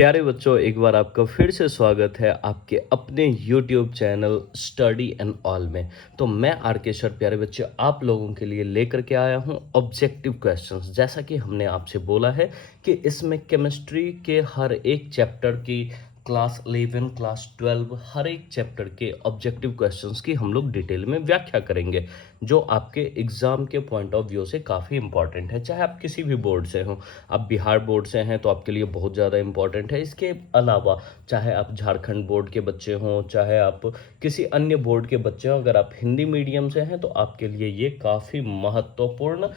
प्यारे बच्चों, एक बार आपका फिर से स्वागत है आपके अपने YouTube channel study and all में। तो मैं आर के सर प्यारे बच्चे आप लोगों के लिए लेकर के आया हूं ऑब्जेक्टिव क्वेश्चंस। जैसा कि हमने आपसे बोला है कि इसमें केमिस्ट्री के हर एक चैप्टर की क्लास 11 क्लास 12 हर एक चैप्टर के ऑब्जेक्टिव क्वेश्चंस की हम लोग डिटेल में व्याख्या करेंगे, जो आपके एग्ज़ाम के पॉइंट ऑफ व्यू से काफ़ी इंपॉर्टेंट है। चाहे आप किसी भी बोर्ड से हों, आप बिहार बोर्ड से हैं तो आपके लिए बहुत ज़्यादा इंपॉर्टेंट है। इसके अलावा चाहे आप झारखंड बोर्ड के बच्चे हों, चाहे आप किसी अन्य बोर्ड के बच्चे हों, अगर आप हिंदी मीडियम से हैं तो आपके लिए ये काफ़ी महत्वपूर्ण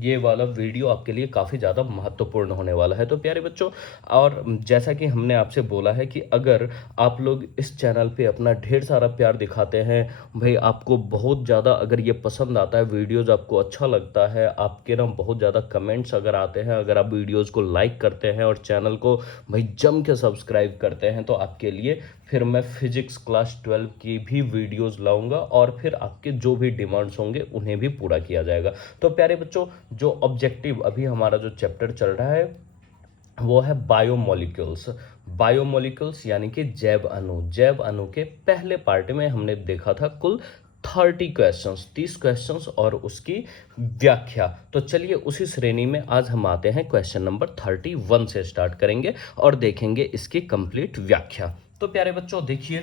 ये वाला वीडियो आपके लिए काफ़ी ज़्यादा महत्वपूर्ण होने वाला है। तो प्यारे बच्चों, और जैसा कि हमने आपसे बोला है कि अगर आप लोग इस चैनल पे अपना ढेर सारा प्यार दिखाते हैं, भाई आपको बहुत ज़्यादा अगर ये पसंद आता है, वीडियोज़ आपको अच्छा लगता है, आपके ना बहुत ज़्यादा कमेंट्स अगर आते हैं, अगर आप वीडियोज़ को लाइक करते हैं और चैनल को भाई जम के सब्सक्राइब करते हैं, तो आपके लिए फिर मैं फिजिक्स क्लास 12 की भी वीडियोज़ लाऊंगा और फिर आपके जो भी डिमांड्स होंगे उन्हें भी पूरा किया जाएगा। तो प्यारे बच्चों, जो ऑब्जेक्टिव अभी हमारा जो चैप्टर चल रहा है वो है बायोमोलिक्यूल्स। बायोमोलिक्यूल्स यानी कि जैव अणु के पहले पार्ट में हमने देखा था कुल 30 क्वेश्चंस और उसकी व्याख्या। तो चलिए उसी श्रेणी में आज हम आते हैं, क्वेश्चन नंबर 31 से स्टार्ट करेंगे और देखेंगे इसकी कंप्लीट व्याख्या। तो प्यारे बच्चों देखिए,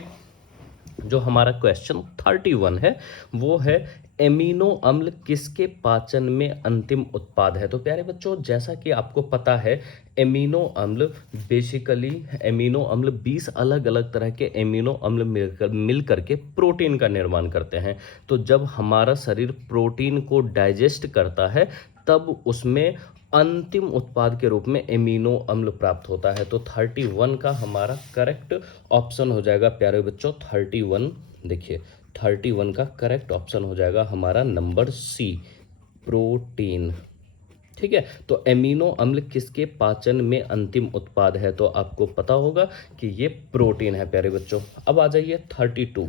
जो हमारा क्वेश्चन 31 है वो है एमिनो अम्ल किसके पाचन में अंतिम उत्पाद है। तो प्यारे बच्चों, जैसा कि आपको पता है एमिनो अम्ल बेसिकली एमिनो अम्ल 20 अलग अलग तरह के एमिनो अम्ल मिल करके प्रोटीन का निर्माण करते हैं। तो जब हमारा शरीर प्रोटीन को डाइजेस्ट करता है तब उसमें अंतिम उत्पाद के रूप में एमिनो अम्ल प्राप्त होता है। तो 31 का हमारा करेक्ट ऑप्शन हो जाएगा प्यारे बच्चों 31। देखिए 31 का करेक्ट ऑप्शन हो जाएगा हमारा नंबर सी, प्रोटीन। ठीक है, तो एमिनो अम्ल किसके पाचन में अंतिम उत्पाद है, तो आपको पता होगा कि ये प्रोटीन है प्यारे बच्चों। अब आ जाइए 32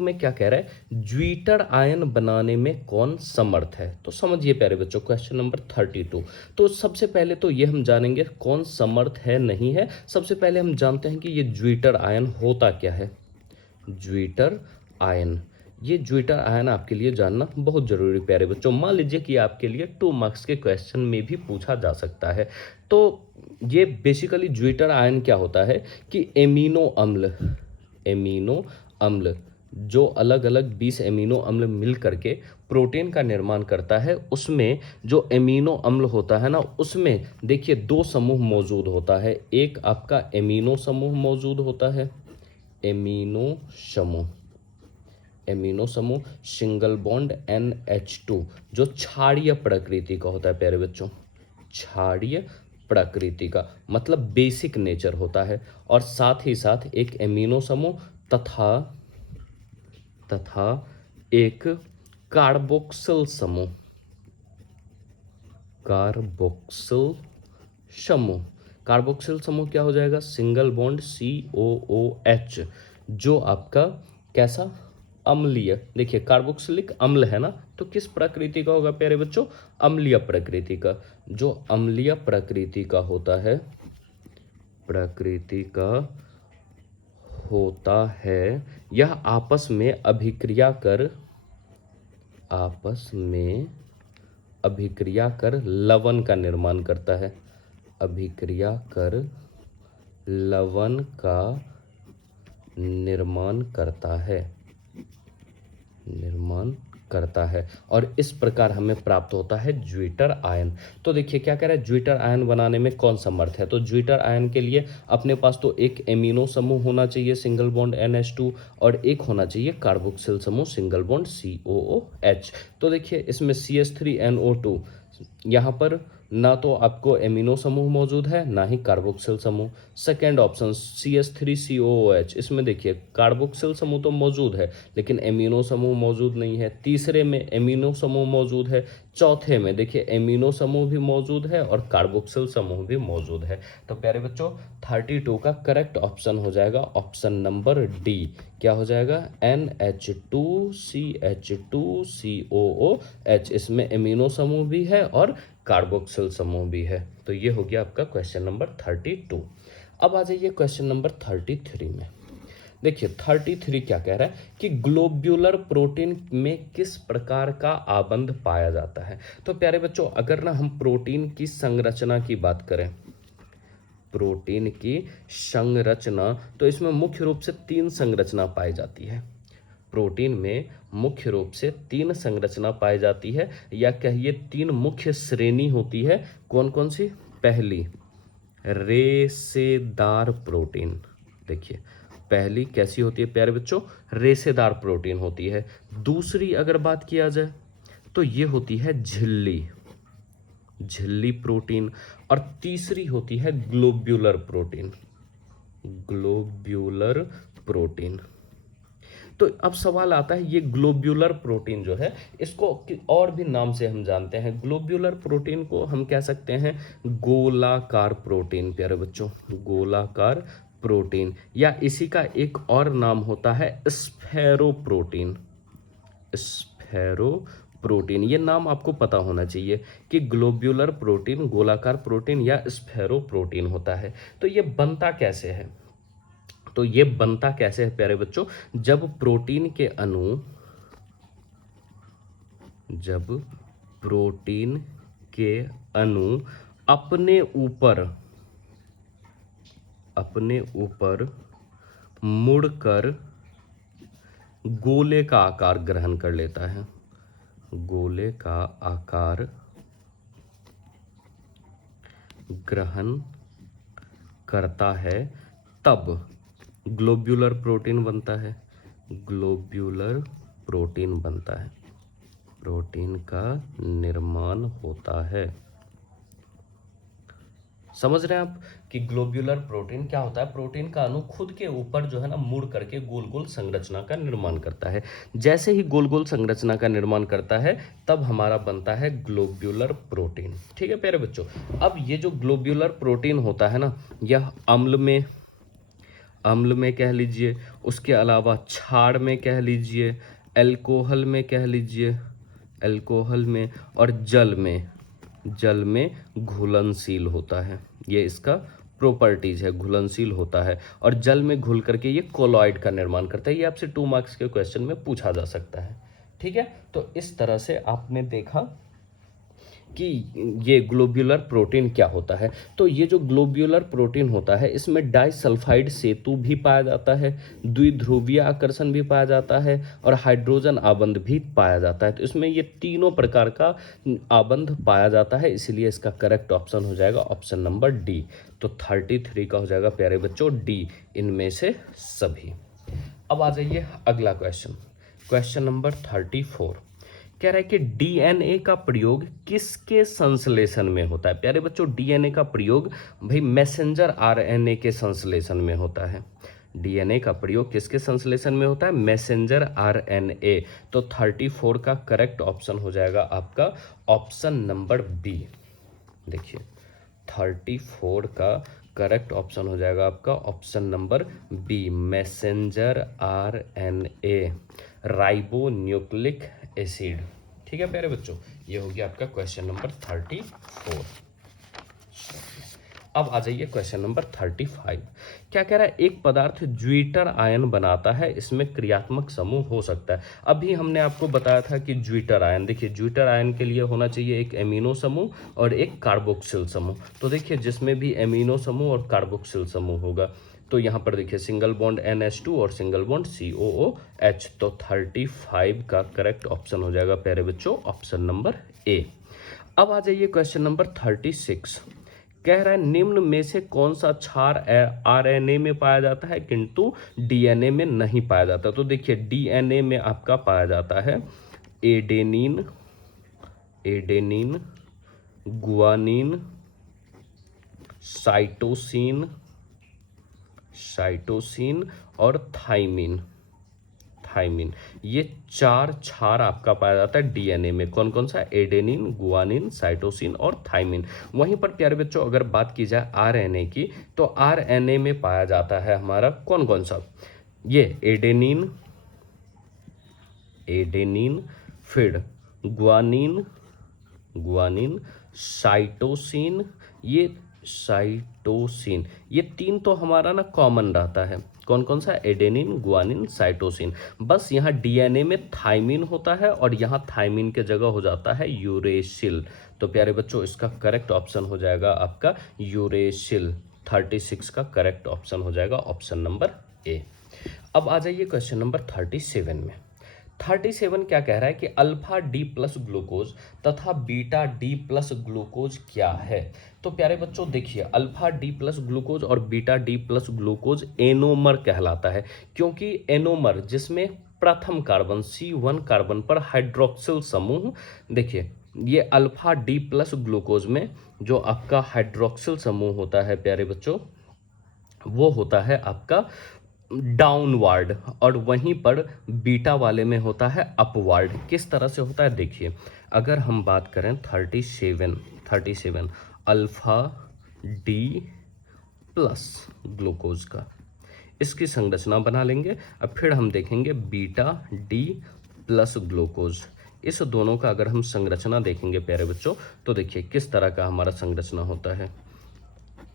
में क्या कह रहा है, ज्वीटर आयन बनाने में कौन समर्थ है। तो समझिए प्यारे बच्चों क्वेश्चन नंबर 32। तो सबसे पहले तो ये हम जानेंगे कौन समर्थ है नहीं है। सबसे पहले हम जानते हैं कि ये ज्वीटर आयन होता क्या है। ज्वीटर आयन, ये ज्वीटर आयन आपके लिए जानना बहुत जरूरी प्यारे बच्चों। मान लीजिए कि आपके लिए 2 मार्क्स के क्वेश्चन में भी पूछा जा सकता है। तो ये बेसिकली ज्वीटर आयन क्या होता है कि एमिनो अम्ल जो अलग अलग 20 एमिनो अम्ल मिल करके प्रोटीन का निर्माण करता है, उसमें जो एमिनो अम्ल होता है ना, उसमें देखिए 2 समूह मौजूद होता है। एक आपका एमिनो समूह मौजूद होता है, एमिनो समूह सिंगल बॉन्ड NH2 जो क्षारीय प्रकृति का होता है प्यारे बच्चों। क्षारीय प्रकृति का मतलब बेसिक नेचर होता है। और साथ ही साथ एक एमिनो समूह तथा एक कार्बोक्सिल समूह क्या हो जाएगा, सिंगल बॉन्ड COOH, जो आपका कैसा अम्लीय। देखिए कार्बोक्सिलिक अम्ल है ना, तो किस प्रकृति का होगा प्यारे बच्चों, अम्लीय प्रकृति का। जो अम्लीय प्रकृति का होता है यह आपस में अभिक्रिया कर लवण का निर्माण करता है। अभिक्रिया कर लवण का निर्माण करता है और इस प्रकार हमें प्राप्त होता है ज्वीटर आयन। तो देखिए क्या कह रहा है, ज्वीटर आयन बनाने में कौन समर्थ है। तो ज्वीटर आयन के लिए अपने पास तो एक एमिनो समूह होना चाहिए सिंगल बॉन्ड NH2 और एक होना चाहिए कार्बोक्सिल समूह सिंगल बॉन्ड COOH। तो देखिए इसमें CH3NO2, यहाँ पर ना तो आपको एमिनो समूह मौजूद है ना ही कार्बोक्सिल समूह। सेकेंड ऑप्शन CH3COOH, इसमें देखिए कार्बोक्सिल समूह तो मौजूद है लेकिन एमिनो समूह मौजूद नहीं है। तीसरे में एमिनो समूह मौजूद है, चौथे में देखिए एमिनो समूह भी मौजूद है और कार्बोक्सिल समूह भी मौजूद है। तो प्यारे बच्चों 32 का करेक्ट ऑप्शन हो जाएगा ऑप्शन नंबर डी। क्या हो जाएगा, NH2CH2COOH, इसमें एमिनो समूह भी है और कार्बोक्सिल समूह भी है। तो ये हो गया आपका क्वेश्चन नंबर 32। अब आ जाइए क्वेश्चन नंबर 33 में। देखिए 33 क्या कह रहा है कि ग्लोब्यूलर प्रोटीन में किस प्रकार का आबंध पाया जाता है। तो प्यारे बच्चों, अगर ना हम प्रोटीन की संरचना की बात करें, प्रोटीन की संरचना, तो इसमें मुख्य रूप से 3 संरचना पाई जाती है। प्रोटीन में मुख्य रूप से 3 संरचना पाई जाती है, या कहिए 3 मुख्य श्रेणी होती है। कौन कौन सी? पहली, रेशेदार प्रोटीन। देखिए पहली कैसी होती है प्यारे बच्चों? रेशेदार प्रोटीन होती है। दूसरी अगर बात किया जाए तो ये होती है झिल्ली प्रोटीन। और तीसरी होती है ग्लोब्यूलर प्रोटीन। Globular protein. तो अब सवाल आता है, ये ग्लोब्यूलर प्रोटीन जो है इसको और भी नाम से हम जानते हैं। ग्लोब्यूलर प्रोटीन को हम कह सकते हैं गोलाकार प्रोटीन प्यारे बच्चों, गोलाकार प्रोटीन। या इसी का एक और नाम होता है स्फेरो प्रोटीन। स्फेरो प्रोटीन, ये नाम आपको पता होना चाहिए कि ग्लोब्यूलर प्रोटीन, गोलाकार प्रोटीन या स्फेरो प्रोटीन होता है। तो ये बनता कैसे है? तो ये बनता कैसे है प्यारे बच्चों? जब प्रोटीन के अणु अपने ऊपर मुड़कर गोले का आकार ग्रहण कर लेता है। गोले का आकार ग्रहण करता है, तब ग्लोब्यूलर प्रोटीन बनता है। ग्लोब्यूलर प्रोटीन बनता है, प्रोटीन का निर्माण होता है। समझ रहे हैं आप कि ग्लोब्यूलर प्रोटीन क्या होता है? प्रोटीन का अणु खुद के ऊपर जो है ना मुड़ करके गोल गोल संरचना का निर्माण करता है। जैसे ही गोल गोल संरचना का निर्माण करता है तब हमारा बनता है ग्लोब्यूलर प्रोटीन। ठीक है प्यारे बच्चों। अब ये जो ग्लोब्यूलर प्रोटीन होता है ना, यह अम्ल में कह लीजिए, उसके अलावा क्षार में कह लीजिए, अल्कोहल में कह लीजिए, अल्कोहल में, और जल में घुलनशील होता है। ये इसका प्रॉपर्टीज है, घुलनशील होता है। और जल में घुल करके ये कोलॉइड का निर्माण करता है। ये आपसे 2 मार्क्स के क्वेश्चन में पूछा जा सकता है। ठीक है, तो इस तरह से आपने देखा कि ये ग्लोब्यूलर प्रोटीन क्या होता है। तो ये जो ग्लोब्यूलर प्रोटीन होता है इसमें डाइसल्फाइड सेतु भी पाया जाता है, द्विध्रुवीय आकर्षण भी पाया जाता है, और हाइड्रोजन आबंध भी पाया जाता है। तो इसमें ये तीनों प्रकार का आबंध पाया जाता है, इसलिए इसका करेक्ट ऑप्शन हो जाएगा ऑप्शन नंबर डी। तो 33 का हो जाएगा प्यारे बच्चों डी, इनमें से सभी। अब आ जाइए अगला क्वेश्चन नंबर 34। कह रहा है कि डीएनए का प्रयोग किसके संश्लेषण में होता है? प्यारे बच्चों, डीएनए का प्रयोग भाई मैसेंजर आरएनए के संश्लेषण में होता है। डीएनए का प्रयोग किसके संश्लेषण में होता है? Messenger RNA. तो 34 का करेक्ट ऑप्शन हो जाएगा आपका ऑप्शन नंबर बी। देखिए 34 का करेक्ट ऑप्शन हो जाएगा आपका option number B, messenger RNA, ribonucleic acid. ठीक है प्यारे बच्चों, ये हो गया आपका क्वेश्चन नंबर 34। अब आ जाइए क्वेश्चन नंबर 35। क्या कह रहा है? एक पदार्थ ज्विटर आयन बनाता है, इसमें क्रियात्मक समूह हो सकता है। अभी हमने आपको बताया था कि ज्विटर आयन, देखिए ज्विटर आयन के लिए होना चाहिए एक एमिनो समूह और एक कार्बोक्सिल समूह। तो देखिए जिसमें भी एमिनो समूह और कार्बोक्सिल समूह होगा, तो यहाँ पर देखिए सिंगल बॉन्ड NH2 और सिंगल बॉन्ड COOH। तो 35 का करेक्ट ऑप्शन हो जाएगा प्यारे बच्चों ऑप्शन नंबर ए। अब आ जाइए क्वेश्चन नंबर 36। कह रहा है निम्न में से कौन सा क्षार आरएनए में पाया जाता है किंतु डीएनए में नहीं पाया जाता? तो देखिए डीएनए में आपका पाया जाता है एडेनिन, गुआनिन, साइटोसिन और थाइमिन। ये 4 क्षार आपका पाया जाता है डीएनए में। कौन कौन सा? एडेनिन, गुआनिन, साइटोसिन और थाइमिन। वहीं पर प्यारे बच्चों अगर बात की जाए आरएनए की, तो आरएनए में पाया जाता है हमारा कौन कौन सा? ये एडेनिन, फिर गुआनिन, साइटोसिन, ये साइटोसिन, ये तीन तो हमारा ना कॉमन रहता है। कौन कौन सा? Adenine, guanine, cytosine. बस यहाँ डीएनए में थाइमिन होता है और यहाँ थाइमिन के जगह हो जाता है यूरेसिल। तो प्यारे बच्चों इसका करेक्ट ऑप्शन हो जाएगा आपका यूरेसिल। 36 का करेक्ट ऑप्शन हो जाएगा ऑप्शन नंबर ए। अब आ जाइए क्वेश्चन नंबर 37 में। 37 क्या कह रहा है कि अल्फा डी प्लस ग्लूकोज तथा बीटा डी प्लस ग्लूकोज क्या है? तो प्यारे बच्चों देखिए, अल्फा डी प्लस ग्लूकोज और beta D plus glucose anomer कहलाता है, क्योंकि एनोमर जिसमें प्रथम कार्बन C1 कार्बन पर हाइड्रोक्सिल समूह, देखिए ये अल्फा डी प्लस ग्लूकोज में जो आपका हाइड्रोक्सिल समूह होता है प्यारे बच्चों, वो होता है आपका डाउनवर्ड, और वहीं पर बीटा वाले में होता है अपवर्ड। किस तरह से होता है देखिए, अगर हम बात करें 37 अल्फा डी प्लस ग्लूकोज का, इसकी संरचना बना लेंगे। अब फिर हम देखेंगे बीटा डी प्लस ग्लूकोज, इस दोनों का अगर हम संरचना देखेंगे प्यारे बच्चों, तो देखिए किस तरह का हमारा संरचना होता है।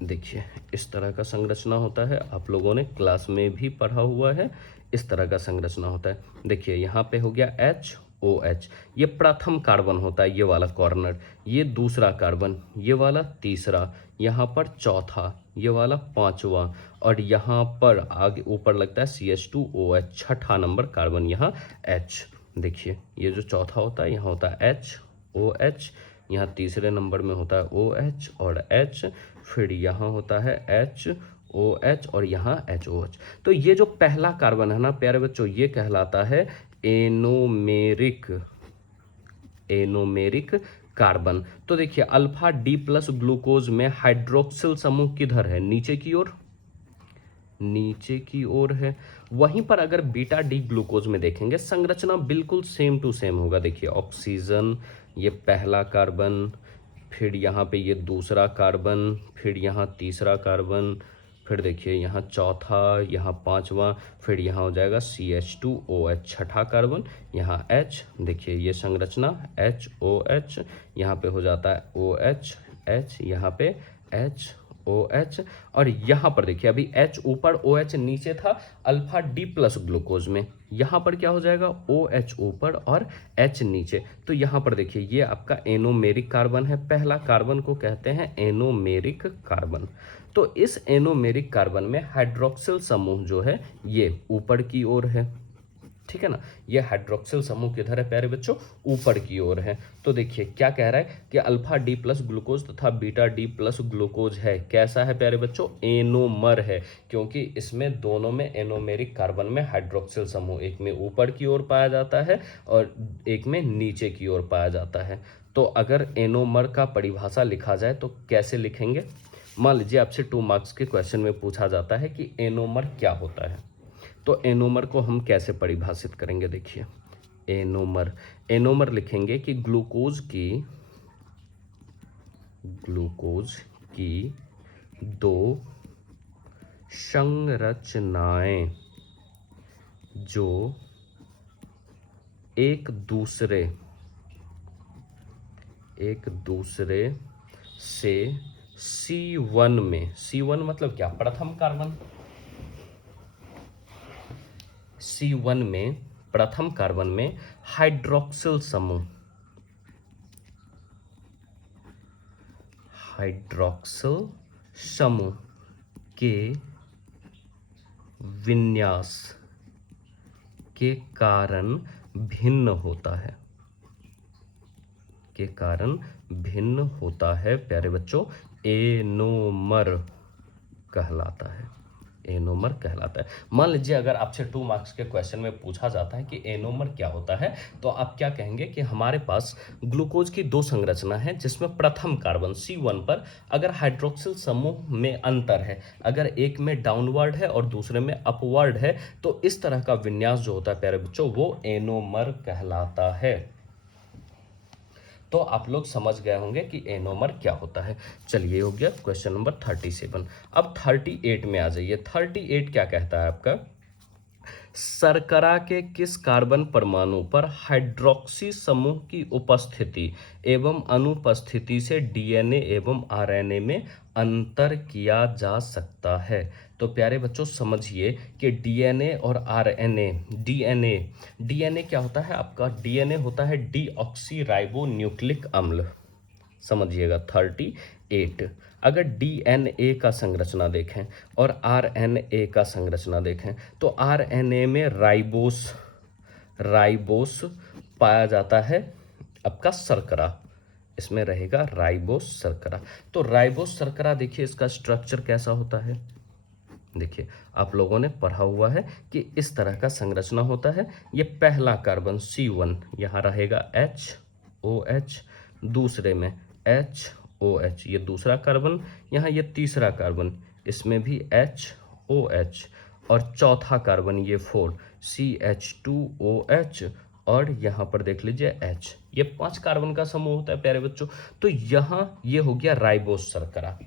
देखिए इस तरह का संरचना होता है, आप लोगों ने क्लास में भी पढ़ा हुआ है। इस तरह का संरचना होता है। देखिए यहाँ पे हो गया HOH, ये प्रथम कार्बन होता है, ये वाला कॉर्नर, ये दूसरा कार्बन, ये वाला तीसरा, यहाँ पर चौथा, ये वाला पांचवा, और यहाँ पर आगे ऊपर लगता है CH2OH, छठा नंबर कार्बन यहाँ H। देखिए ये जो चौथा होता है यहाँ होता है HOH, यहाँ तीसरे नंबर में होता है OH और H, फिर यहाँ होता है HOH और यहाँ HOH। तो ये जो पहला कार्बन है ना प्यारे बच्चों, ये कहलाता है एनोमेरिक कार्बन। तो देखिए अल्फा डी प्लस ग्लूकोज में हाइड्रोक्सिल समूह किधर है? नीचे की ओर है। वहीं पर अगर बीटा डी ग्लूकोज में देखेंगे, संरचना बिल्कुल सेम टू सेम होगा। देखिए ऑक्सीजन, ये पहला कार्बन, फिर यहाँ पे ये दूसरा कार्बन, फिर यहाँ तीसरा कार्बन, फिर देखिए यहाँ चौथा, यहाँ पांचवा, फिर यहाँ हो जाएगा CH2OH, छठा कार्बन, यहाँ H। देखिए ये संरचना HOH, यहाँ पे हो जाता है OH, यहाँ पे HOH, और यहाँ पर देखिए अभी H ऊपर OH नीचे था अल्फा डी प्लस ग्लूकोज में, यहाँ पर क्या हो जाएगा OH ऊपर और H नीचे। तो यहाँ पर देखिए ये आपका एनोमेरिक कार्बन है, पहला कार्बन को कहते हैं एनोमेरिक कार्बन। तो इस एनोमेरिक कार्बन में हाइड्रोक्सिल समूह जो है ये ऊपर की ओर है, ठीक है ना। ये हाइड्रोक्सिल समूह किधर है प्यारे बच्चों? ऊपर की ओर है। तो देखिए क्या कह रहा है कि अल्फा डी प्लस ग्लूकोज तथा बीटा डी प्लस ग्लूकोज है, कैसा है प्यारे बच्चों? एनोमर है, क्योंकि इसमें दोनों में एनोमेरिक कार्बन में हाइड्रोक्सिल समूह एक में ऊपर की ओर पाया जाता है और एक में नीचे की ओर पाया जाता है। तो अगर एनोमर का परिभाषा लिखा जाए तो कैसे लिखेंगे? मान लीजिए आपसे 2 मार्क्स के क्वेश्चन में पूछा जाता है कि एनोमर क्या होता है, तो एनोमर को हम कैसे परिभाषित करेंगे? देखिए एनोमर लिखेंगे कि ग्लूकोज की दो संरचनाएं जो एक दूसरे से C1 में, C1 मतलब क्या? प्रथम कार्बन, C1 में प्रथम कार्बन में हाइड्रोक्सिल समूह के विन्यास के कारण भिन्न होता है प्यारे बच्चों, एनोमर कहलाता है। मान लीजिए अगर आपसे 2 मार्क्स के क्वेश्चन में पूछा जाता है कि एनोमर क्या होता है, तो आप क्या कहेंगे कि हमारे पास ग्लूकोज की दो संरचना है जिसमें प्रथम कार्बन C1 पर अगर हाइड्रोक्सिल समूह में अंतर है, अगर एक में डाउनवर्ड है और दूसरे में अपवर्ड है, तो इस तरह का विन्यास जो होता है प्यारे बच्चों वो एनोमर कहलाता है। तो आप लोग समझ गए होंगे कि एनोमर क्या होता है। चलिए हो गया क्वेश्चन नंबर 37। अब 38 में आ जाइए। 38 क्या कहता है आपका? शर्करा के किस कार्बन परमाणु पर हाइड्रोक्सी समूह की उपस्थिति एवं अनुपस्थिति से डीएनए एवं आरएनए में अंतर किया जा सकता है? तो प्यारे बच्चों समझिए कि डीएनए और आरएनए, डीएनए क्या होता है आपका? डीएनए होता है डीऑक्सी राइबो न्यूक्लिक अम्ल, समझिएगा 38। अगर डीएनए का संरचना देखें और आरएनए का संरचना देखें तो आरएनए में राइबोस पाया जाता है आपका शर्करा, इसमें रहेगा राइबोस शर्करा। तो राइबोस शर्करा देखिए इसका स्ट्रक्चर कैसा होता है, देखिए आप लोगों ने पढ़ा हुआ है कि इस तरह का संरचना होता है। ये पहला कार्बन C1 यहाँ रहेगा HOH, दूसरे में HOH, ये दूसरा कार्बन, यहाँ ये तीसरा कार्बन, इसमें भी HOH, और चौथा कार्बन ये 4 CH2OH, और यहाँ पर देख लीजिए H। ये 5 कार्बन का समूह होता है प्यारे बच्चों। तो यहाँ ये हो गया राइबोस शर्करा।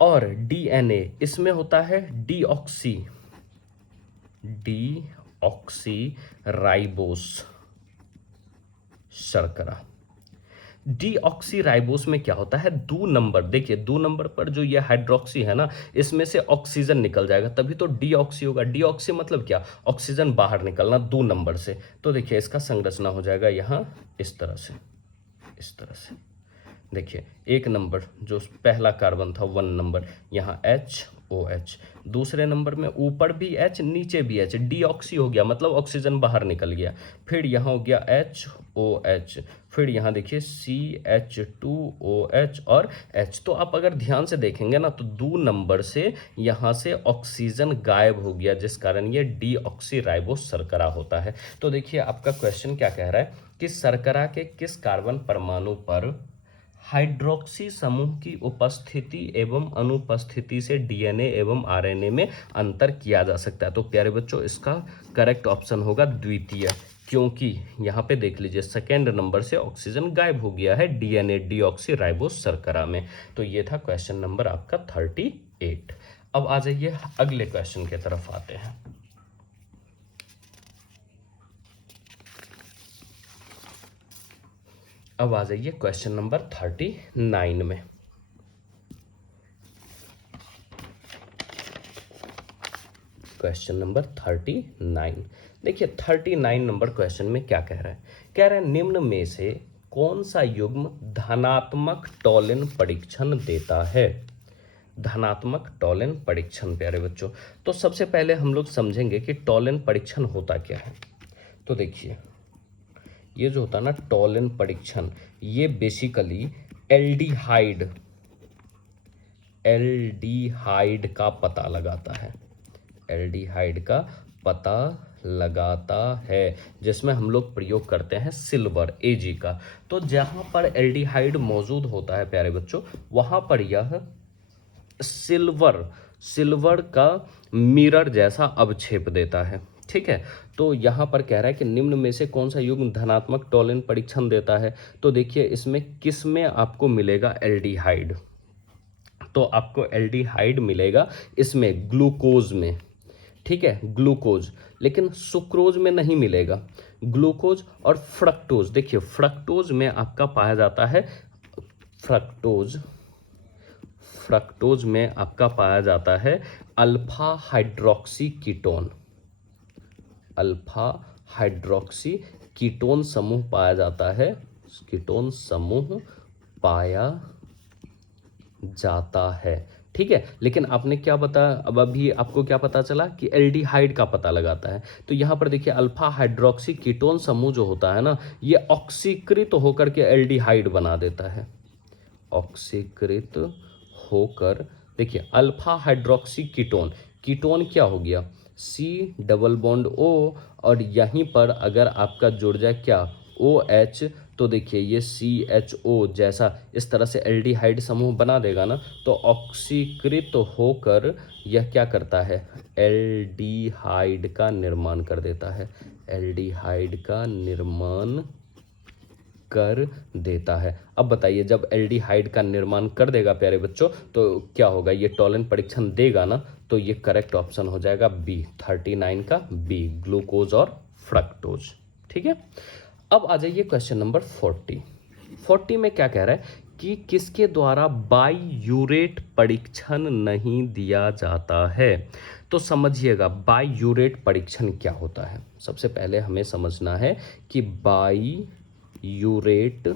और डीएनए इसमें होता है डीऑक्सी राइबोस शर्करा। डीऑक्सी राइबोस में क्या होता है, 2 नंबर, देखिए 2 नंबर पर जो ये हाइड्रोक्सी है ना, इसमें से ऑक्सीजन निकल जाएगा, तभी तो डीऑक्सी होगा। डीऑक्सी मतलब क्या, ऑक्सीजन बाहर निकलना 2 नंबर से। तो देखिए इसका संरचना हो जाएगा यहाँ इस तरह से, इस तरह से। देखिए 1 नंबर जो पहला कार्बन था 1 नंबर, यहाँ HOH, दूसरे नंबर में ऊपर भी H नीचे भी H, डीऑक्सी हो गया मतलब ऑक्सीजन बाहर निकल गया। फिर यहाँ हो गया HOH, फिर यहाँ देखिए CH2OH और H। तो आप अगर ध्यान से देखेंगे ना तो 2 नंबर से यहाँ से ऑक्सीजन गायब हो गया, जिस कारण ये डीऑक्सी राइबोस शर्करा होता है। तो देखिए आपका क्वेश्चन क्या कह रहा है कि शर्करा के किस कार्बन परमाणु पर हाइड्रोक्सी समूह की उपस्थिति एवं अनुपस्थिति से डीएनए एवं आरएनए में अंतर किया जा सकता है? तो प्यारे बच्चों इसका करेक्ट ऑप्शन होगा द्वितीय, क्योंकि यहाँ पे देख लीजिए सेकेंड नंबर से ऑक्सीजन गायब हो गया है डीएनए डीऑक्सी राइबोस शर्करा में। तो ये था क्वेश्चन नंबर आपका 38। अब आ जाइए अगले क्वेश्चन की तरफ आते हैं। अब आ जाइए क्वेश्चन नंबर 39 में। क्वेश्चन नंबर 39, देखिए 39 नंबर क्वेश्चन में क्या कह रहा है, कह रहा है निम्न में से कौन सा युग्म धनात्मक टॉलिन परीक्षण देता है? धनात्मक टॉलिन परीक्षण प्यारे बच्चों, तो सबसे पहले हम लोग समझेंगे कि टॉलिन परीक्षण होता क्या है। तो देखिए ये जो होता है ना टॉलिन परीक्षण, ये बेसिकली एल्डिहाइड का पता लगाता है, एल्डिहाइड का पता लगाता है, जिसमें हम लोग प्रयोग करते हैं सिल्वर Ag का। तो जहां पर एल्डिहाइड मौजूद होता है प्यारे बच्चों, वहां पर यह सिल्वर का मिरर जैसा अवक्षेप देता है, ठीक है। तो यहाँ पर कह रहा है कि निम्न में से कौन सा युग्म धनात्मक टॉलिन परीक्षण देता है। तो देखिए इसमें किस में आपको मिलेगा एल्डिहाइड, तो आपको एल्डिहाइड मिलेगा इसमें ग्लूकोज में, ठीक है, ग्लूकोज, लेकिन सुक्रोज में नहीं मिलेगा। ग्लूकोज और फ्रक्टोज, देखिए फ्रक्टोज में आपका पाया जाता है फ्रक्टोज में आपका पाया जाता है अल्फा हाइड्रोक्सी कीटोन समूह पाया जाता है, कीटोन समूह पाया जाता है, ठीक है। लेकिन आपने क्या बताया, अब अभी आपको क्या पता चला कि एल्डिहाइड का पता लगाता है। तो यहाँ पर देखिए अल्फा हाइड्रोक्सी कीटोन समूह जो होता है ना, ये ऑक्सीकृत होकर के एल्डिहाइड बना देता है, ऑक्सीकृत होकर। देखिए अल्फा हाइड्रोक्सी कीटोन क्या हो गया, C डबल बॉन्ड O, और यहीं पर अगर आपका जुड़ जाए क्या OH, तो देखिए ये CHO जैसा इस तरह से एल्डिहाइड समूह बना देगा ना, तो ऑक्सीकृत होकर यह क्या करता है, एल्डिहाइड का निर्माण कर देता है, एल्डिहाइड का निर्माण कर देता है। अब बताइए, जब एल्डिहाइड का निर्माण कर देगा प्यारे बच्चों तो क्या होगा, ये टॉलन परीक्षण देगा ना, तो ये करेक्ट ऑप्शन हो जाएगा बी, 39 का बी, ग्लूकोज और फ्रक्टोज। ठीक है, अब आ जाइए क्वेश्चन नंबर 40 में क्या कह रहा है कि किसके द्वारा बाईयूरेट परीक्षण नहीं दिया जाता है। तो समझिएगा बाईयूरेट परीक्षण क्या होता है। सबसे पहले हमें समझना है कि बाईयूरेट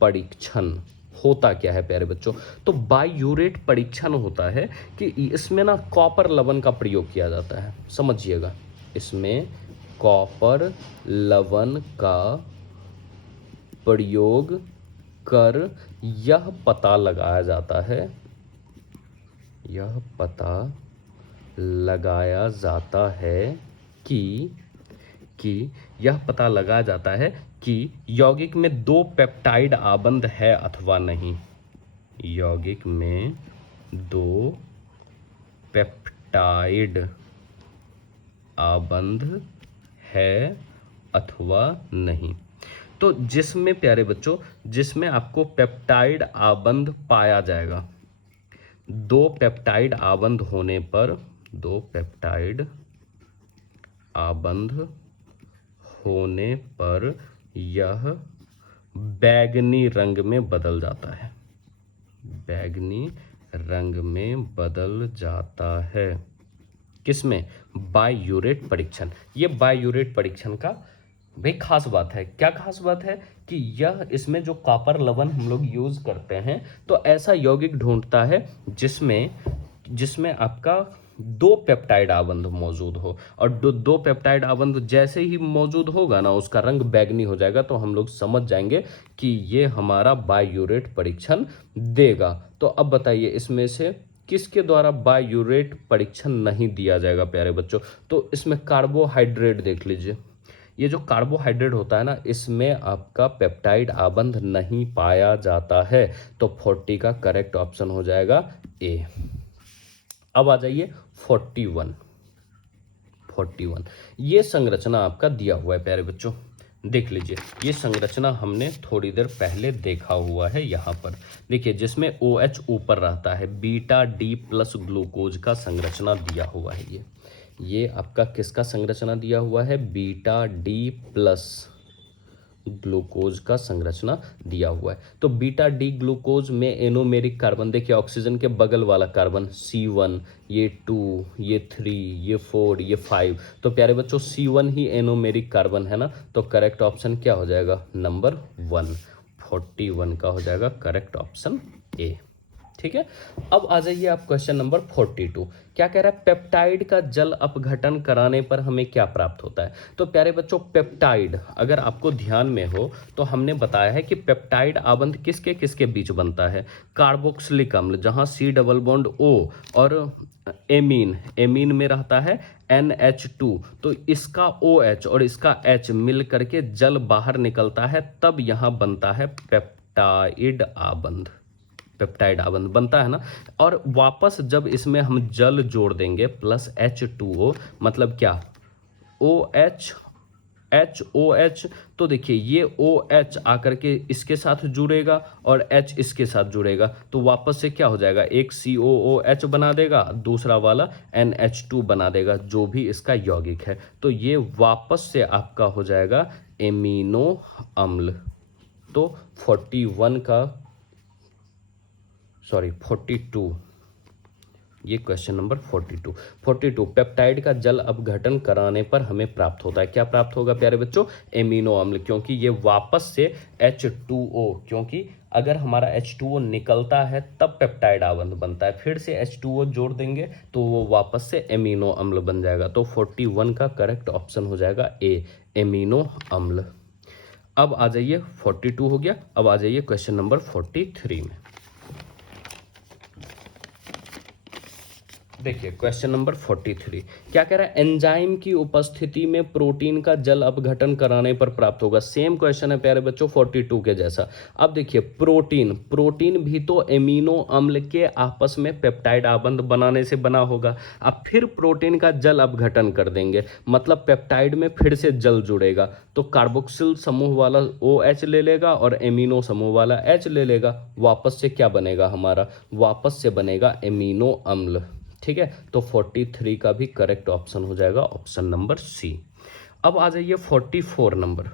परीक्षण होता क्या है प्यारे बच्चों। तो बाईयूरेट परीक्षण होता है कि इसमें ना कॉपर लवण का प्रयोग किया जाता है। समझिएगा, इसमें कॉपर लवण का प्रयोग कर यह पता लगाया जाता है, यह पता लगाया जाता है कि यौगिक में दो पेप्टाइड आबंध है अथवा नहीं। यौगिक में दो पेप्टाइड आबंध है अथवा नहीं। तो जिसमें प्यारे बच्चों, जिसमें आपको पेप्टाइड आबंध पाया जाएगा, दो पेप्टाइड आबंध होने पर, दो पेप्टाइड आबंध होने पर यह बैंगनी रंग में बदल जाता है, बैंगनी रंग में बदल जाता है। किसमें? बाईयूरेट परीक्षण। ये बाईयूरेट परीक्षण का भाई खास बात है। क्या खास बात है कि यह इसमें जो कॉपर लवण हम लोग यूज करते हैं तो ऐसा यौगिक ढूंढता है जिसमें आपका दो पेप्टाइड आबंध मौजूद हो, और दो पेप्टाइड आबंध जैसे ही मौजूद होगा ना उसका रंग बैंगनी हो जाएगा, तो हम लोग समझ जाएंगे कि ये हमारा बाईयूरेट परीक्षण देगा। तो अब बताइए इसमें से किसके द्वारा बाईयूरेट परीक्षण नहीं दिया जाएगा प्यारे बच्चों। तो इसमें कार्बोहाइड्रेट देख लीजिए, ये जो कार्बोहाइड्रेट होता है ना, इसमें आपका पेप्टाइड आबंध नहीं पाया जाता है। तो 40 का करेक्ट ऑप्शन हो जाएगा ए। अब आ जाइए 41। ये संरचना आपका दिया हुआ है प्यारे बच्चों, देख लीजिए। ये संरचना हमने थोड़ी देर पहले देखा हुआ है। यहाँ पर देखिए, जिसमें OH ऊपर रहता है, बीटा डी प्लस ग्लूकोज का संरचना दिया हुआ है। ये आपका किसका संरचना दिया हुआ है? बीटा डी प्लस ग्लूकोज का संरचना दिया हुआ है। तो बीटा डी ग्लूकोज में एनोमेरिक कार्बन देखिए, ऑक्सीजन के बगल वाला कार्बन C1, ये 2, ये 3, ये 4, ये 5। तो प्यारे बच्चों C1 ही एनोमेरिक कार्बन है ना, तो करेक्ट ऑप्शन क्या हो जाएगा? नंबर 1, 41 का हो जाएगा करेक्ट ऑप्शन ए। ठीक है, अब आ जाइए आप क्वेश्चन नंबर 42। क्या कह रहा है? पेप्टाइड का जल अपघटन कराने पर हमें क्या प्राप्त होता है। तो प्यारे बच्चों पेप्टाइड, अगर आपको ध्यान में हो तो हमने बताया है कि पेप्टाइड आबंध किसके किसके बीच बनता है? कार्बोक्सिलिक अम्ल, जहां C डबल बॉन्ड O, और एमीन में रहता है NH2। तो इसका OH और इसका H मिल करके जल बाहर निकलता है, तब यहां बनता है पेप्टाइड आबंध। पेप्टाइड आबंध बनता है ना, और वापस जब इसमें हम जल जोड़ देंगे प्लस H2O, मतलब क्या? OH HOH। तो देखिए ये OH आकर के इसके साथ जुड़ेगा और H इसके साथ जुड़ेगा, तो वापस से क्या हो जाएगा? एक COOH बना देगा, दूसरा वाला NH2 बना देगा, जो भी इसका यौगिक है। तो ये वापस से आपका हो जाएगा एमिनो अम्ल। तो 42, ये क्वेश्चन नंबर 42 पेप्टाइड का जल अपघटन कराने पर हमें प्राप्त होता है। क्या प्राप्त होगा प्यारे बच्चों? एमिनो अम्ल, क्योंकि ये वापस से H2O, क्योंकि अगर हमारा H2O निकलता है तब पेप्टाइड आबंध बनता है, फिर से H2O जोड़ देंगे तो वो वापस से एमिनो अम्ल बन जाएगा। तो 41 का करेक्ट ऑप्शन हो जाएगा ए, एमिनो अम्ल। अब आ जाइए 42 हो गया, अब आ जाइए क्वेश्चन नंबर 43 में। देखिए क्वेश्चन नंबर 43 क्या कह रहा है, एंजाइम की उपस्थिति में प्रोटीन का जल अपघटन कराने पर प्राप्त होगा। सेम क्वेश्चन है प्यारे बच्चों 42 के जैसा। अब देखिए प्रोटीन प्रोटीन भी तो एमिनो अम्ल के आपस में पेप्टाइड आबंध बनाने से बना होगा। अब फिर प्रोटीन का जल अपघटन कर देंगे, मतलब पेप्टाइड में फिर से जल जुड़ेगा, तो कार्बोक्सिल समूह वाला OH ले लेगा और एमिनो समूह वाला H ले लेगा। वापस से क्या बनेगा हमारा, वापस से बनेगा एमिनो अम्ल। ठीक है, तो 43 का भी करेक्ट ऑप्शन हो जाएगा ऑप्शन नंबर सी। अब आ जाइए 44 नंबर।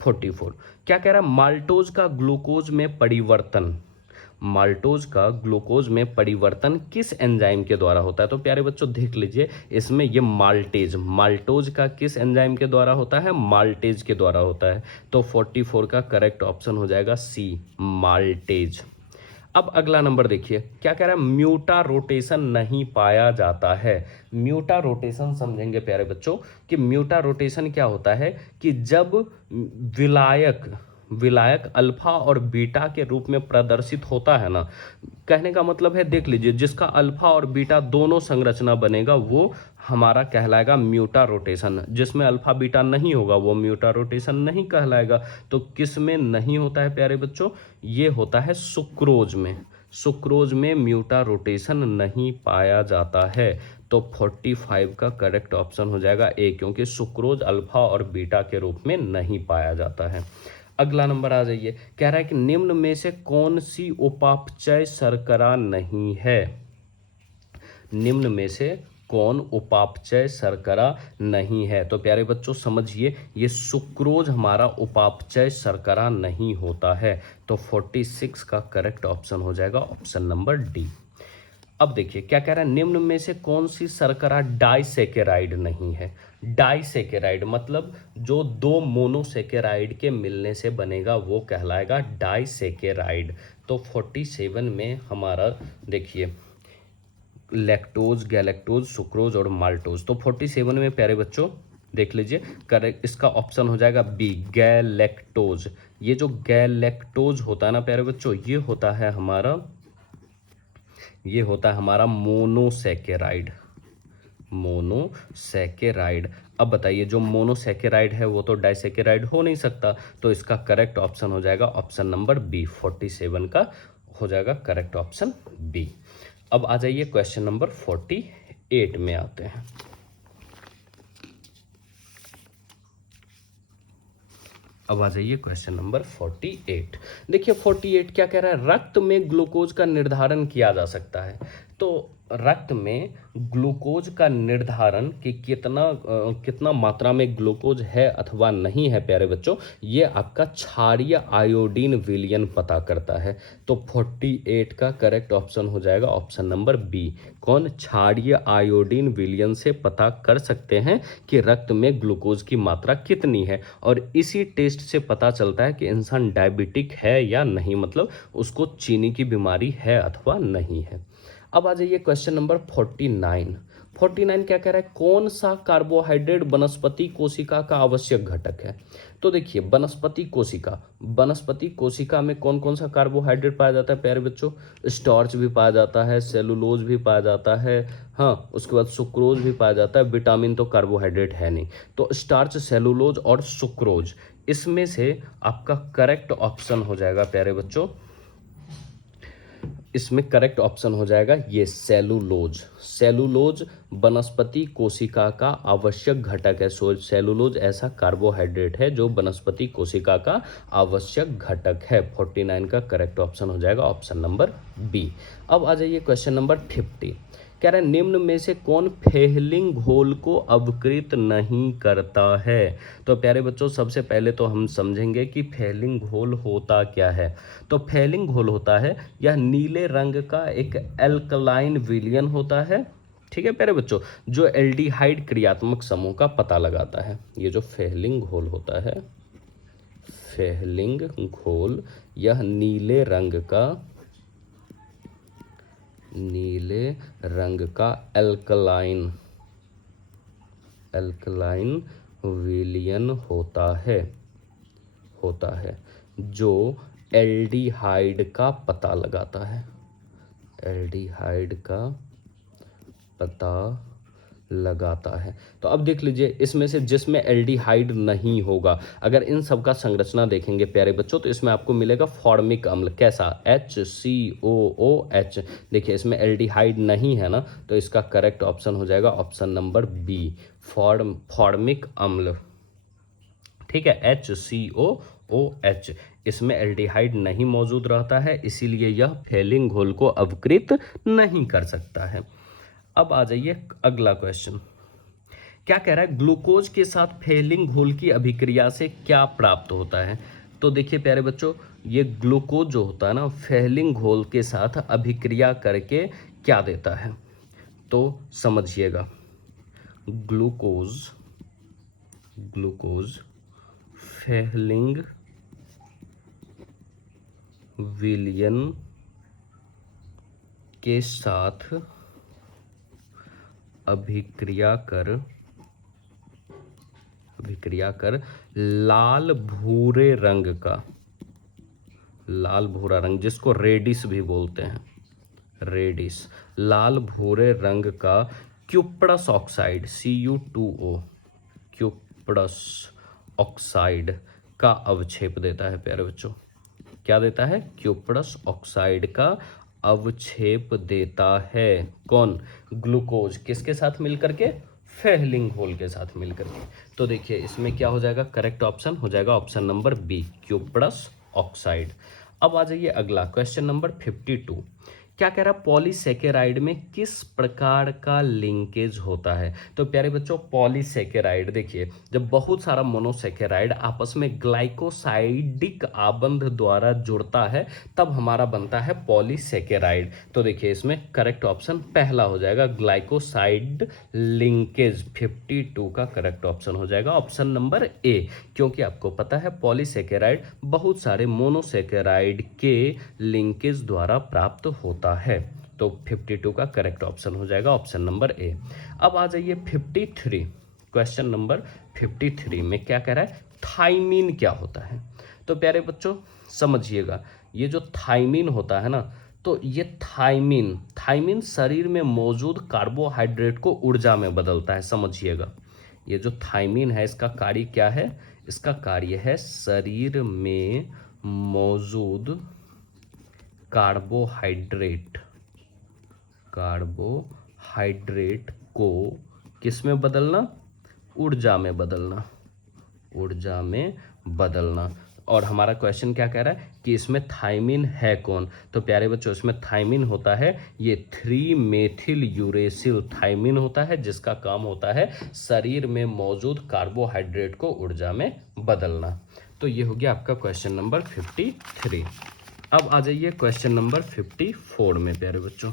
44 क्या कह रहा है, माल्टोज का ग्लूकोज में परिवर्तन, माल्टोज का ग्लूकोज में परिवर्तन किस एंजाइम के द्वारा होता है। तो प्यारे बच्चों देख लीजिए इसमें ये माल्टेज, माल्टोज का किस एंजाइम के द्वारा होता है, माल्टेज के द्वारा होता है। तो 44 का करेक्ट ऑप्शन हो जाएगा सी, माल्टेज। अब अगला नंबर देखिए क्या कह रहा है, म्यूटा रोटेशन नहीं पाया जाता है। म्यूटा रोटेशन समझेंगे प्यारे बच्चों कि म्यूटा रोटेशन क्या होता है कि जब विलायक विलायक अल्फा और बीटा के रूप में प्रदर्शित होता है ना, कहने का मतलब है देख लीजिए जिसका अल्फा और बीटा दोनों संरचना बनेगा वो हमारा कहलाएगा म्यूटा रोटेशन। जिसमें अल्फा बीटा नहीं होगा वो म्यूटा रोटेशन नहीं कहलाएगा। तो किस में नहीं होता है प्यारे बच्चों, ये होता है सुक्रोज में। सुक्रोज में म्यूटा रोटेशन नहीं पाया जाता है। तो 45 का करेक्ट ऑप्शन हो जाएगा ए, क्योंकि सुक्रोज अल्फा और बीटा के रूप में नहीं पाया जाता है। अगला नंबर आ जाइए, कह रहा है कि निम्न में से कौन सी उपापचय शर्करा नहीं है। निम्न में से कौन उपापचय शर्करा नहीं है। तो प्यारे बच्चों समझिए ये सुक्रोज हमारा उपापचय शर्करा नहीं होता है। तो 46 का करेक्ट ऑप्शन हो जाएगा ऑप्शन नंबर डी। अब देखिए क्या कह रहा है, निम्न में से कौन सी शर्करा डाइसेकेराइड नहीं है। डाइसेकेराइड मतलब जो दो मोनोसेकेराइड के मिलने से बनेगा वो कहलाएगा डाइसेकेराइड। तो 47 में हमारा देखिए लैक्टोज, गैलेक्टोज, सुक्रोज और माल्टोज। तो 47 में प्यारे बच्चों देख लीजिए करेक्ट इसका ऑप्शन हो जाएगा बी, गैलेक्टोज। ये जो गैलेक्टोज होता है ना प्यारे बच्चों, ये होता है हमारा मोनोसेकेराइड, मोनोसेकेराइड। अब बताइए जो मोनोसेकेराइड है वो तो डाइसेकेराइड हो नहीं सकता। तो इसका करेक्ट ऑप्शन हो जाएगा ऑप्शन नंबर बी, 47 का हो जाएगा करेक्ट ऑप्शन बी। अब आ जाइए क्वेश्चन नंबर 48 में आते हैं। अब आ जाइए क्वेश्चन नंबर 48। देखिए 48 क्या कह रहा है, रक्त में ग्लूकोज का निर्धारण किया जा सकता है। तो रक्त में ग्लूकोज का निर्धारण कि कितना मात्रा में ग्लूकोज है अथवा नहीं है प्यारे बच्चों, ये आपका क्षारीय आयोडीन विलयन पता करता है। तो 48 का करेक्ट ऑप्शन हो जाएगा ऑप्शन नंबर बी। कौन, क्षारीय आयोडीन विलयन से पता कर सकते हैं कि रक्त में ग्लूकोज की मात्रा कितनी है। और इसी टेस्ट से पता चलता है कि इंसान डायबिटिक है या नहीं, मतलब उसको चीनी की बीमारी है अथवा नहीं है। अब आ जाइए क्वेश्चन नंबर 49। 49 क्या कह रहा है, कौन सा कार्बोहाइड्रेट वनस्पति कोशिका का आवश्यक घटक है। तो देखिए वनस्पति कोशिका में कौन कौन सा कार्बोहाइड्रेट पाया जाता है प्यारे बच्चों, स्टार्च भी पाया जाता है, सेलुलोज भी पाया जाता है, हाँ उसके बाद सुक्रोज भी पाया जाता है। विटामिन तो कार्बोहाइड्रेट है नहीं। तो स्टार्च, सेलुलोज और सुक्रोज, इसमें से आपका करेक्ट ऑप्शन हो जाएगा प्यारे बच्चों, इसमें करेक्ट ऑप्शन हो जाएगा ये सेलुलोज। सेलुलोज वनस्पति कोशिका का आवश्यक घटक है। सो सेलुलोज ऐसा कार्बोहाइड्रेट है जो वनस्पति कोशिका का आवश्यक घटक है। 49 का करेक्ट ऑप्शन हो जाएगा ऑप्शन नंबर बी। अब आ जाइए क्वेश्चन नंबर 50। कह रहे हैं निम्न में से कौन फेहलिंग घोल को अवकृत नहीं करता है। तो प्यारे बच्चों सबसे पहले तो हम समझेंगे कि फेहलिंग घोल होता क्या है। तो फेहलिंग घोल होता है यह नीले रंग का एक एल्कलाइन विलयन होता है, ठीक है प्यारे बच्चों, जो एल्डिहाइड क्रियात्मक समूह का पता लगाता है। ये जो फेहलिंग घोल होता है, फेहलिंग घोल, यह नीले रंग का एल्कलाइन विलयन होता है जो एल्डिहाइड का पता लगाता है, एल्डिहाइड का पता लगाता है। तो अब देख लीजिए इसमें से जिसमें एल्डिहाइड नहीं होगा, अगर इन सब का संरचना देखेंगे प्यारे बच्चों तो इसमें आपको मिलेगा फॉर्मिक अम्ल। कैसा? HCOOH। देखिए इसमें एल्डिहाइड नहीं है ना, तो इसका करेक्ट ऑप्शन हो जाएगा ऑप्शन नंबर बी, फॉर्मिक अम्ल। ठीक है, HCOOH। इसमें एल्डिहाइड नहीं मौजूद रहता है, इसीलिए यह फेलिंग घोल को अवकृत नहीं कर सकता है। अब आ जाइए अगला क्वेश्चन। क्या कह रहा है? ग्लूकोज के साथ फेलिंग घोल की अभिक्रिया से क्या प्राप्त होता है? तो देखिए प्यारे बच्चों, ये ग्लूकोज जो होता है ना, फेलिंग घोल के साथ अभिक्रिया करके क्या देता है? तो समझिएगा, ग्लूकोज फेलिंग विलयन के साथ अभिक्रिया कर लाल भूरा रंग जिसको रेडिस भी बोलते हैं, लाल भूरे रंग का cuprous oxide Cu2O, cuprous oxide का अवक्षेप देता है प्यारे बच्चों। क्या देता है? क्यूप्रस ऑक्साइड का अवक्षेप देता है। कौन? ग्लूकोज। किसके साथ मिलकर के? फेलिंग घोल के साथ मिलकर के। तो देखिए इसमें क्या हो जाएगा? करेक्ट ऑप्शन हो जाएगा option number B, cuprous oxide. अब आ जाइए अगला क्वेश्चन नंबर 52। क्या कह रहा है? पॉलीसेकेराइड में किस प्रकार का लिंकेज होता है? तो प्यारे बच्चों पॉलीसेकेराइड, देखिए जब बहुत सारा मोनोसेकेराइड आपस में ग्लाइकोसाइडिक आबंध द्वारा जुड़ता है तब हमारा बनता है पॉलीसेकेराइड। तो देखिए इसमें करेक्ट ऑप्शन पहला हो जाएगा, ग्लाइकोसाइड लिंकेज। 52 का करेक्ट ऑप्शन हो जाएगा ऑप्शन नंबर ए, क्योंकि आपको पता है पॉलीसेकेराइड बहुत सारे मोनोसेकेराइड के लिंकेज द्वारा प्राप्त होता है। तो 52 का करेक्ट ऑप्शन हो जाएगा ऑप्शन नंबर ए। अब आ जाइए 53, क्वेश्चन नंबर 53 में क्या कह रहा है? थाइमीन क्या होता है? तो प्यारे बच्चों समझिएगा, ये जो थाइमीन होता है ना, तो ये थाइमीन शरीर में मौजूद कार्बोहाइड्रेट को ऊर्जा में बदलता है। समझिएगा, ये जो थाइमीन है इसका कार्य क्या है? इसका कार्य है शरीर में मौजूद कार्बोहाइड्रेट को किस में बदलना? ऊर्जा में बदलना। और हमारा क्वेश्चन क्या कह रहा है कि इसमें थाइमीन है कौन? तो प्यारे बच्चों इसमें थाइमीन होता है ये 3 मेथिल यूरेसिल थाइमीन होता है, जिसका काम होता है शरीर में मौजूद कार्बोहाइड्रेट को ऊर्जा में बदलना। तो ये हो गया आपका क्वेश्चन नंबर 53। अब आ जाइए क्वेश्चन नंबर 54 में प्यारे बच्चों।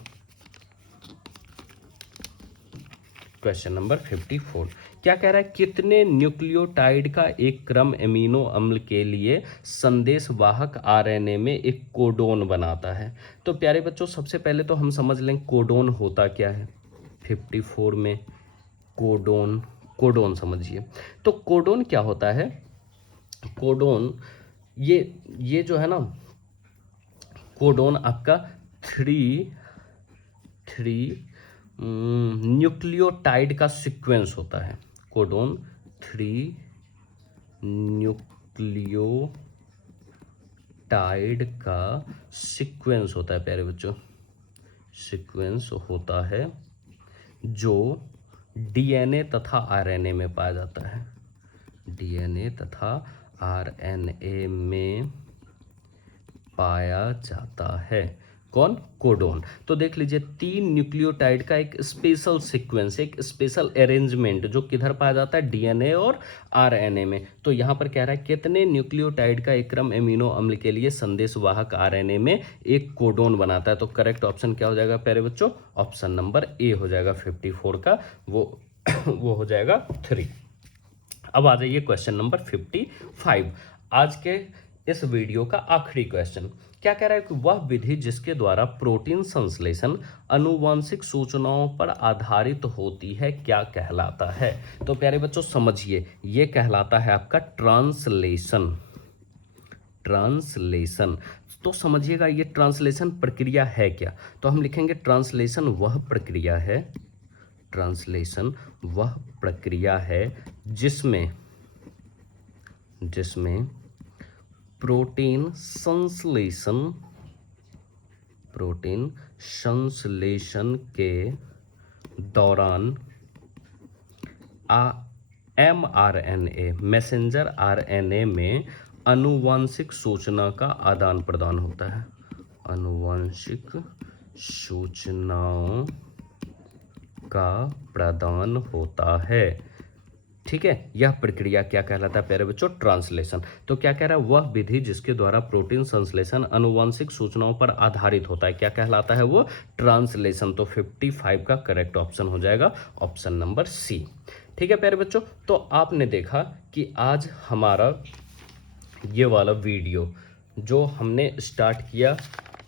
क्वेश्चन नंबर 54 क्या कह रहा है? कितने न्यूक्लियोटाइड का एक क्रम एमिनो अम्ल के लिए संदेशवाहक आरएनए में एक कोडोन बनाता है? तो प्यारे बच्चों सबसे पहले तो हम समझ लें कोडोन होता क्या है। 54 में कोडोन समझिए। तो कोडोन क्या होता है? कोडोन ये जो है ना, कोडोन आपका थ्री न्यूक्लियोटाइड का सीक्वेंस होता है। कोडोन 3 न्यूक्लियोटाइड का सीक्वेंस होता है प्यारे बच्चों, सीक्वेंस होता है जो डीएनए तथा आरएनए में पाया जाता है। डीएनए तथा आरएनए में पाया जाता है। कौन? कोडोन। तो देख लीजिए 3 न्यूक्लियोटाइड का एक स्पेशल सीक्वेंस, एक स्पेशल अरेंजमेंट जो किधर पाया जाता है? डीएनए और आरएनए में। तो यहाँ पर कह रहा है कितने न्यूक्लियोटाइड का एक क्रम एमिनो अम्ल के लिए संदेशवाहक आरएनए में एक कोडोन बनाता है? तो करेक्ट ऑप्शन क्या हो जाएगा प्यारे बच्चों? ऑप्शन नंबर ए हो जाएगा 54 का, वो हो जाएगा 3। अब आ जाइए क्वेश्चन नंबर 55, आज के इस वीडियो का आखिरी क्वेश्चन। क्या कह रहा है कि वह विधि जिसके द्वारा प्रोटीन संश्लेषण आनुवंशिक सूचनाओं पर आधारित होती है क्या कहलाता है? तो प्यारे बच्चों समझिए, ये कहलाता है आपका ट्रांसलेशन। तो समझिएगा ये ट्रांसलेशन प्रक्रिया है क्या? तो हम लिखेंगे ट्रांसलेशन वह प्रक्रिया है ट्रांसलेशन वह प्रक्रिया है जिसमें प्रोटीन संश्लेषण के दौरान mRNA मैसेंजर आरएनए में आनुवांशिक सूचना का आदान प्रदान होता है। आनुवांशिक सूचनाओं का प्रदान होता है। ठीक है, यह प्रक्रिया क्या कहलाता है प्यारे बच्चों? ट्रांसलेशन। तो क्या कह रहा है? वह विधि जिसके द्वारा प्रोटीन संश्लेषण आनुवांशिक सूचनाओं पर आधारित होता है, क्या कहलाता है वो? ट्रांसलेशन। तो 55 का करेक्ट ऑप्शन हो जाएगा ऑप्शन नंबर सी। ठीक है प्यारे बच्चों, तो आपने देखा कि आज हमारा ये वाला वीडियो जो हमने स्टार्ट किया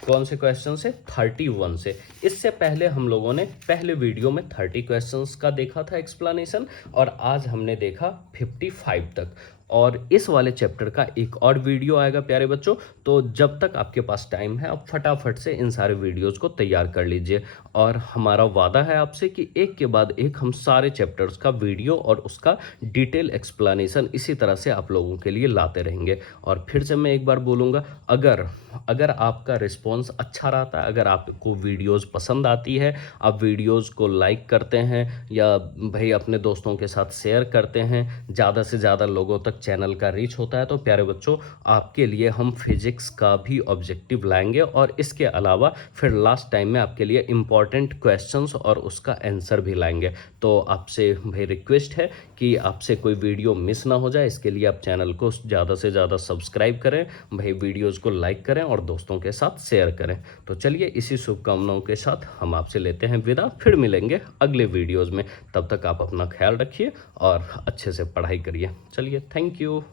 कौन से क्वेश्चन से? 31 से। इससे पहले हम लोगों ने पहले वीडियो में 30 क्वेश्चंस का देखा था एक्सप्लेनेशन, और आज हमने देखा 55 तक। और इस वाले चैप्टर का एक और वीडियो आएगा प्यारे बच्चों। तो जब तक आपके पास टाइम है आप फटाफट से इन सारे वीडियोस को तैयार कर लीजिए, और हमारा वादा है आपसे कि एक के बाद एक हम सारे चैप्टर्स का वीडियो और उसका डिटेल एक्सप्लेनेशन इसी तरह से आप लोगों के लिए लाते रहेंगे। और फिर से मैं एक बार बोलूँगा, अगर आपका रिस्पॉन्स अच्छा रहता है, अगर आपको वीडियोस पसंद आती है, आप वीडियोस को लाइक करते हैं या भाई अपने दोस्तों के साथ शेयर करते हैं, ज़्यादा से ज़्यादा लोगों तक चैनल का रीच होता है, तो प्यारे बच्चों आपके लिए हम फिजिक्स का भी ऑब्जेक्टिव लाएंगे, और इसके अलावा फिर लास्ट टाइम में आपके लिए इंपॉर्टेंट क्वेश्चंस और उसका आंसर भी लाएंगे। तो आपसे भाई रिक्वेस्ट है कि आपसे कोई वीडियो मिस ना हो जाए, इसके लिए आप चैनल को ज़्यादा से ज़्यादा सब्सक्राइब करें, भाई वीडियोज़ को लाइक करें और दोस्तों के साथ शेयर करें। तो चलिए इसी शुभकामनाओं के साथ हम आपसे लेते हैं विदा, फिर मिलेंगे अगले वीडियोज़ में। तब तक आप अपना ख्याल रखिए और अच्छे से पढ़ाई करिए। चलिए, थैंक यू।